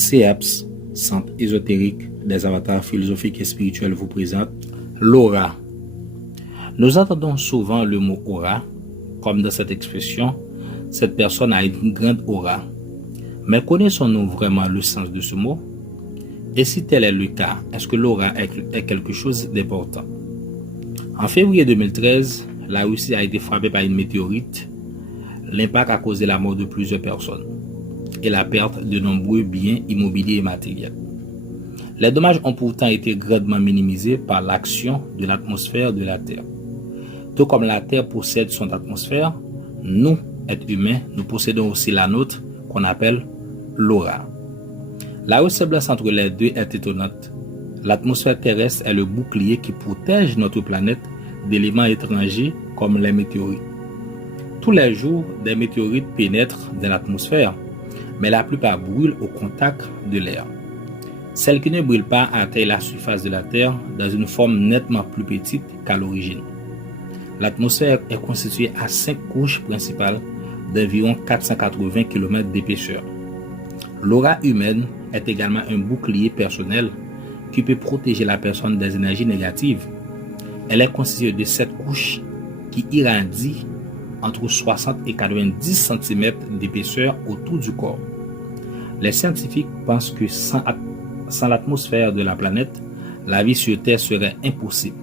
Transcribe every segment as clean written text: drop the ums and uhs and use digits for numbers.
CEPS, Centre ésotérique des avatars philosophiques et spirituels vous présente l'aura. Nous entendons souvent le mot aura, comme dans cette expression, cette personne a une grande aura. Mais connaissons-nous vraiment le sens de ce mot? Et si tel est le cas, est-ce que l'aura est quelque chose d'important? En février 2013, la Russie a été frappée par une météorite. L'impact a causé la mort de plusieurs personnes et la perte de nombreux biens immobiliers et matériels. Les dommages ont pourtant été grandement minimisés par l'action de l'atmosphère de la Terre. Tout comme la Terre possède son atmosphère, nous, êtres humains, nous possédons aussi la nôtre qu'on appelle l'aura. La ressemblance entre les deux est étonnante. L'atmosphère terrestre est le bouclier qui protège notre planète d'éléments étrangers comme les météorites. Tous les jours, des météorites pénètrent dans l'atmosphère, mais la plupart brûlent au contact de l'air. Celles qui ne brûlent pas atteignent la surface de la Terre dans une forme nettement plus petite qu'à l'origine. L'atmosphère est constituée à 5 couches principales d'environ 480 km d'épaisseur. L'aura humaine est également un bouclier personnel qui peut protéger la personne des énergies négatives. Elle est constituée de 7 couches qui irradient entre 60 et 90 cm d'épaisseur autour du corps. Les scientifiques pensent que sans l'atmosphère de la planète, la vie sur Terre serait impossible.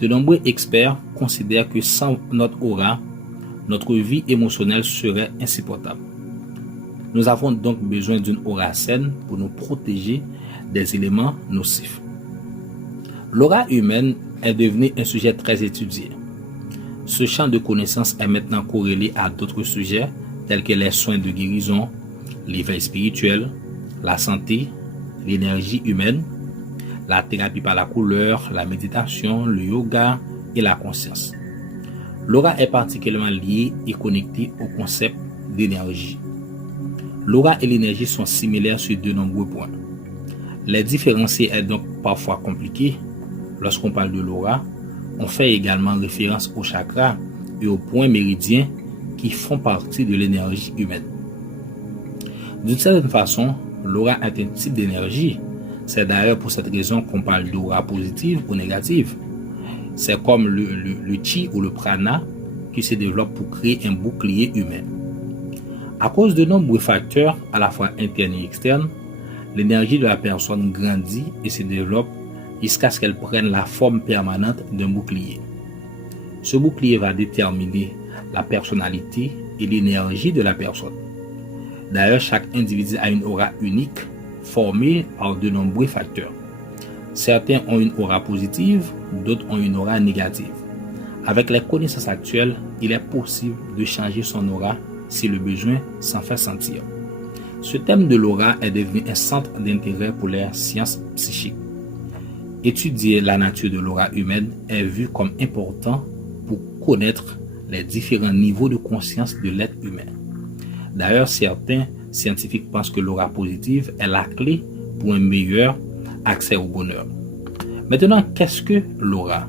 De nombreux experts considèrent que sans notre aura, notre vie émotionnelle serait insupportable. Nous avons donc besoin d'une aura saine pour nous protéger des éléments nocifs. L'aura humaine est devenue un sujet très étudié. Ce champ de connaissances est maintenant corrélé à d'autres sujets tels que les soins de guérison, l'éveil spirituel, la santé, l'énergie humaine, la thérapie par la couleur, la méditation, le yoga et la conscience. L'aura est particulièrement liée et connectée au concept d'énergie. L'aura et l'énergie sont similaires sur de nombreux points. Les différencier est donc parfois compliqué. Lorsqu'on parle de l'aura, on fait également référence aux chakras et aux points méridiens qui font partie de l'énergie humaine. D'une certaine façon, l'aura est un type d'énergie. C'est d'ailleurs pour cette raison qu'on parle d'aura positive ou négative. C'est comme le chi ou le prana qui se développe pour créer un bouclier humain. À cause de nombreux facteurs, à la fois internes et externes, l'énergie de la personne grandit et se développe jusqu'à ce qu'elle prenne la forme permanente d'un bouclier. Ce bouclier va déterminer la personnalité et l'énergie de la personne. D'ailleurs, chaque individu a une aura unique formée par de nombreux facteurs. Certains ont une aura positive, d'autres ont une aura négative. Avec les connaissances actuelles, il est possible de changer son aura si le besoin s'en fait sentir. Ce thème de l'aura est devenu un centre d'intérêt pour les sciences psychiques. Étudier la nature de l'aura humaine est vu comme important pour connaître les différents niveaux de conscience de l'être humain. D'ailleurs, certains scientifiques pensent que l'aura positive est la clé pour un meilleur accès au bonheur. Maintenant, qu'est-ce que l'aura?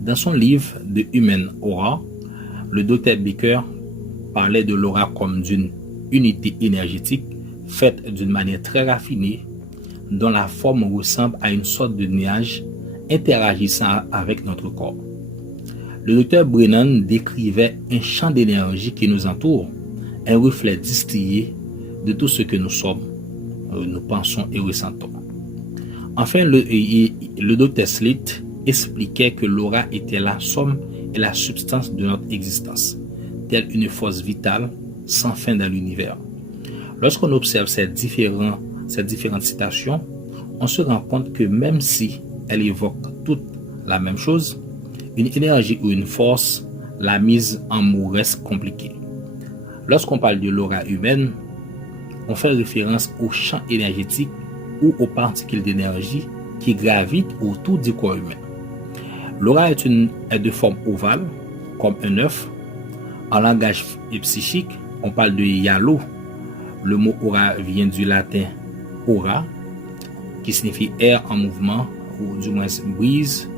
Dans son livre The Human Aura, le Dr Baker parlait de l'aura comme d'une unité énergétique faite d'une manière très raffinée dont la forme ressemble à une sorte de nuage interagissant avec notre corps. Le docteur Brennan décrivait un champ d'énergie qui nous entoure, un reflet distillé de tout ce que nous sommes, nous pensons et ressentons. Enfin, le docteur Slate expliquait que l'aura était la somme et la substance de notre existence, telle une force vitale sans fin dans l'univers. Lorsqu'on observe ces différentes citations, on se rend compte que même si elles évoquent toutes la même chose, une énergie ou une force, la mise en mots reste compliquée. Lorsqu'on parle de l'aura humaine, on fait référence au champ énergétique ou aux particules d'énergie qui gravitent autour du corps humain. L'aura est de forme ovale, comme un œuf. En langage psychique, on parle de yalo. Le mot aura vient du latin aura, qui signifie air en mouvement, ou du moins brise,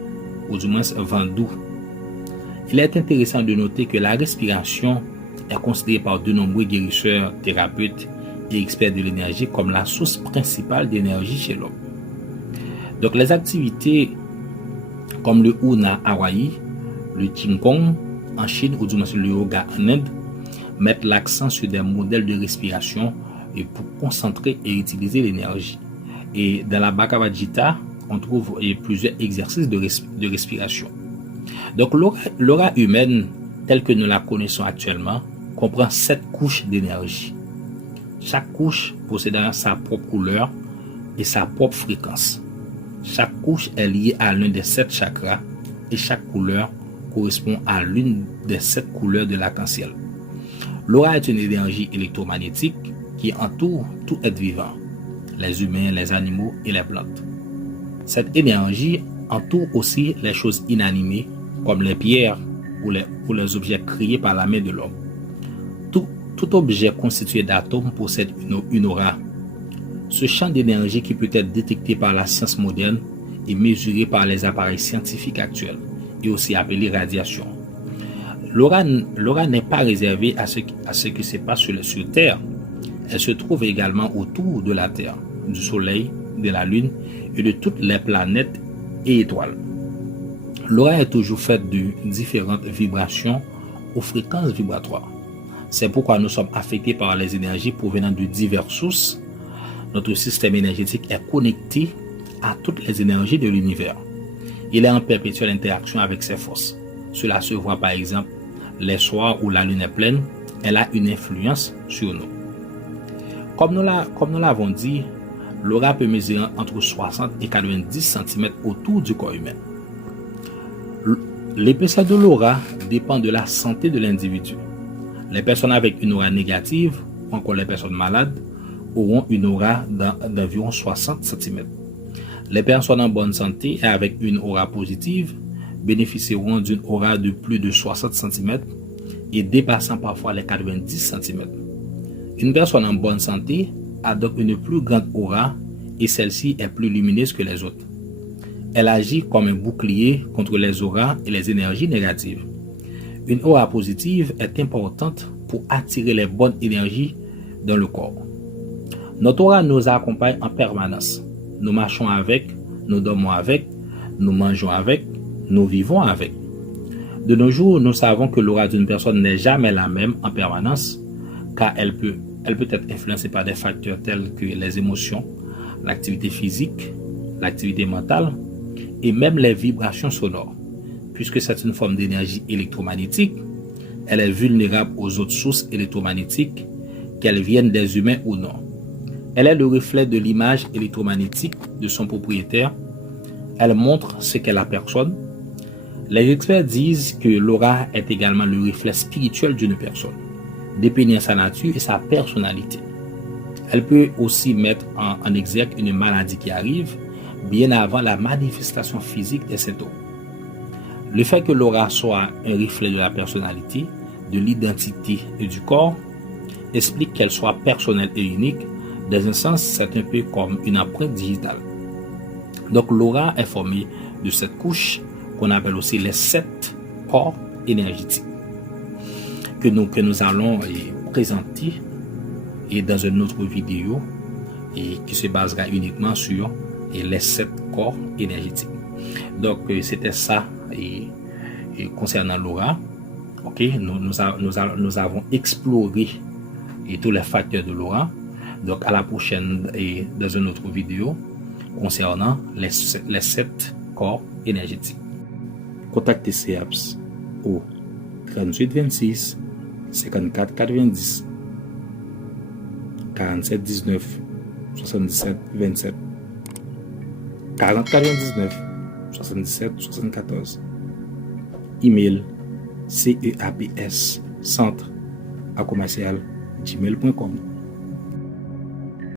ou du moins vent doux. Il est intéressant de noter que la respiration est considérée par de nombreux guérisseurs, thérapeutes et experts de l'énergie comme la source principale d'énergie chez l'homme. Donc les activités comme le Huna à Hawaï, le Qigong en Chine ou du moins le yoga en Inde mettent l'accent sur des modèles de respiration et pour concentrer et utiliser l'énergie. Et dans la Bhagavad Gita, on trouve plusieurs exercices de respiration. Donc l'aura humaine telle que nous la connaissons actuellement comprend 7 couches d'énergie. Chaque couche possédant sa propre couleur et sa propre fréquence. Chaque couche est liée à l'un des 7 chakras et chaque couleur correspond à l'une des 7 couleurs de l'arc-en-ciel. L'aura est une énergie électromagnétique qui entoure tout être vivant, les humains, les animaux et les plantes. Cette énergie entoure aussi les choses inanimées comme les pierres ou les objets créés par la main de l'homme. Tout objet constitué d'atomes possède une aura. Ce champ d'énergie qui peut être détecté par la science moderne est mesuré par les appareils scientifiques actuels et aussi appelé radiation. L'aura n'est pas réservée à ce qui se passe sur Terre. Elle se trouve également autour de la Terre, du Soleil, de la Lune et de toutes les planètes et étoiles. L'aura est toujours faite de différentes vibrations aux fréquences vibratoires. C'est pourquoi nous sommes affectés par les énergies provenant de diverses sources. Notre système énergétique est connecté à toutes les énergies de l'univers. Il est en perpétuelle interaction avec ses forces. Cela se voit par exemple les soirs où la lune est pleine, elle a une influence sur nous. Comme nous l'avons dit, l'aura peut mesurer entre 60 et 90 cm autour du corps humain. L'épaisseur de l'aura dépend de la santé de l'individu. Les personnes avec une aura négative, ou encore les personnes malades, auront une aura d'environ 60 cm. Les personnes en bonne santé et avec une aura positive bénéficieront d'une aura de plus de 60 cm et dépassant parfois les 90 cm. Une personne en bonne santé a donc une plus grande aura et celle-ci est plus lumineuse que les autres. Elle agit comme un bouclier contre les auras et les énergies négatives. Une aura positive est importante pour attirer les bonnes énergies dans le corps. Notre aura nous accompagne en permanence. Nous marchons avec, nous dormons avec, nous mangeons avec, nous vivons avec. De nos jours, nous savons que l'aura d'une personne n'est jamais la même en permanence, car elle peut être influencée par des facteurs tels que les émotions, l'activité physique, l'activité mentale et même les vibrations sonores. Puisque c'est une forme d'énergie électromagnétique, elle est vulnérable aux autres sources électromagnétiques, qu'elles viennent des humains ou non. Elle est le reflet de l'image électromagnétique de son propriétaire. Elle montre ce qu'est la personne. Les experts disent que l'aura est également le reflet spirituel d'une personne, dépeignant sa nature et sa personnalité. Elle peut aussi mettre en exergue une maladie qui arrive bien avant la manifestation physique des symptômes. Le fait que l'aura soit un reflet de la personnalité, de l'identité et du corps explique qu'elle soit personnelle et unique. Dans un sens, c'est un peu comme une empreinte digitale. Donc l'aura est formée de cette couche qu'on appelle aussi les 7 corps énergétiques que nous allons présenter et dans une autre vidéo et qui se basera uniquement sur les 7 corps énergétiques. Donc c'était ça et concernant l'aura. Ok, nous avons exploré tous les facteurs de l'aura. Donc à la prochaine et dans une autre vidéo concernant les 7 corps énergétiques. Contactez CEAPS au 38 26 54 90 47 19 77 27 40 99 77 74. Email ceaps centre@gmail.com.